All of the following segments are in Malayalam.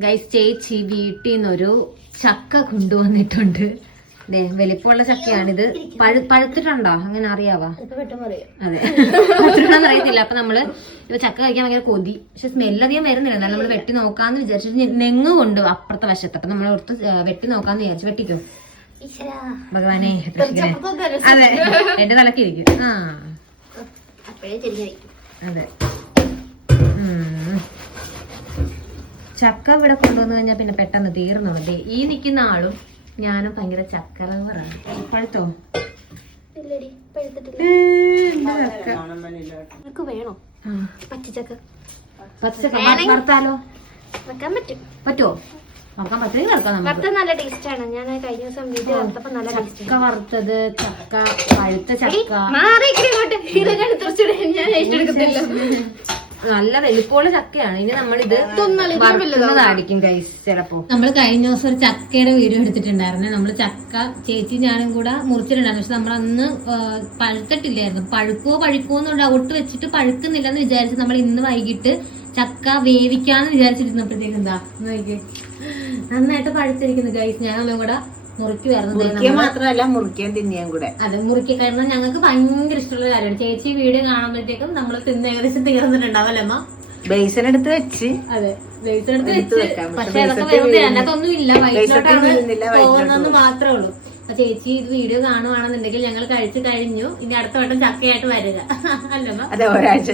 ഗൈസ് ചേച്ചി വീട്ടിൽ നിന്നൊരു ചക്ക കൊണ്ടുവന്നിട്ടുണ്ട്. വലിപ്പമുള്ള ചക്കയാണിത്. പഴുത്തിട്ടുണ്ടോ അങ്ങനെ അറിയാവാ? അതെ, പഴുത്തിട്ടുണ്ടോന്ന് അറിയത്തില്ല. അപ്പൊ നമ്മള് ഇപ്പൊ ചക്ക കഴിക്കാൻ ഭയങ്കര കൊതി, പക്ഷെ സ്മെല്ലധികം വരുന്നില്ല. എന്നാലും നമ്മള് വെട്ടി നോക്കാന്ന് വിചാരിച്ചിട്ട് നെങ്ങ് കൊണ്ട് അപ്പുറത്തെ വശത്ത്. അപ്പൊ നമ്മൾ ഓർത്ത് വെട്ടി നോക്കാന്ന് വിചാരിച്ചു. വെട്ടിക്കോ ഭഗവാനെ. അതെ, എന്റെ തലക്കിരിക്കും. അതെ, ചക്ക ഇവിടെ കൊണ്ടുവന്നു കഴിഞ്ഞാൽ പിന്നെ പെട്ടെന്ന് തീർന്നു. ഈ നിൽക്കുന്ന ആളും ഞാനും ഭയങ്കര ചക്ക ലവറാണ്. പഴുത്തോ? വേണോ പച്ചച്ചക്ക? വറുത്താലോ? വെക്കാൻ പറ്റും. പറ്റുമോ? വറുക്കാൻ പറ്റുമെങ്കിൽ വറുക്കാം. വറുത്തത് നല്ല ടേസ്റ്റ് ആണ്. ഞാൻ കഴിഞ്ഞ ദിവസം വീട്ടിൽ വറുത്തപ്പോ നല്ല ടേസ്റ്റ്. ചക്ക വറുത്തത്, ചക്ക പഴുത്ത ചക്ക നല്ല വലിപ്പമുള്ള ചക്കയാണ്. ഇനി നമ്മളിത് വറുക്കുന്നതായിരിക്കും ഗൈസ് ചിലപ്പോ. നമ്മൾ കഴിഞ്ഞ ദിവസം ഒരു ചക്കയുടെ വീഡിയോ എടുത്തിട്ടുണ്ടായിരുന്നു. നമ്മള് ചക്ക ചേച്ചി ഞാനും കൂടെ മുറിച്ചിട്ടുണ്ടായിരുന്നു. പക്ഷെ നമ്മളന്ന് പഴുത്തിട്ടില്ലായിരുന്നു. പഴുക്കുവോ എന്ന് ഡൗട്ട് വെച്ചിട്ട് പഴുക്കുന്നില്ലെന്ന് വിചാരിച്ച് നമ്മൾ ഇന്ന് വൈകിട്ട് ചക്ക വേവിക്കാന്ന് വിചാരിച്ചിരുന്നപ്പോഴത്തേക്ക് എന്താ നോക്കി നന്നായിട്ട് പഴുത്തിരിക്കുന്നു ഗൈസ്. ഞാനും കൂടെ മുറിക്കുവായിരുന്നു. മാത്രമല്ല മുറിക്കാൻ തിന്നിയാൻ കൂടെ. അതെ, മുറിക്കുക. കാരണം ഞങ്ങൾക്ക് ഭയങ്കര ഇഷ്ടമുള്ള കാര്യമാണ്. ചേച്ചി വീഡിയോ കാണുമ്പോഴത്തേക്കും നമ്മൾ തിന്ന് ഏകദേശം തീർന്നിട്ടുണ്ടാവല്ലേ അമ്മ? ബേസിനെടുത്ത് വെച്ച്. അതെ, ബേസിനെടുത്ത് വെച്ച്. പക്ഷെ അതൊക്കെ വെറുതെ, അതിനകത്തൊന്നും ഇല്ല. വയറ്റിലോട്ടാണ് പോകുന്നെന്ന് മാത്രമേ ഉള്ളൂ. അപ്പൊ ചേച്ചി ഇത് വീഡിയോ കാണുവാണെന്നുണ്ടെങ്കിൽ ഞങ്ങൾ കഴിച്ചു കഴിഞ്ഞു. ഇനി അടുത്ത വട്ടം ചക്കയായിട്ട് വരിക അല്ലമ്മ? അതെ, ഒരാഴ്ച.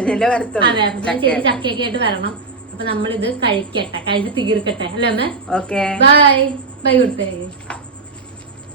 അതെ, ചേച്ചി ചക്കയൊക്കെ ആയിട്ട് വരണം. അപ്പൊ നമ്മളിത് കഴിക്കട്ടെ, കഴിച്ച് തീർക്കട്ടെ അല്ലേ അമ്മ? Okay, bye bye. Good bye.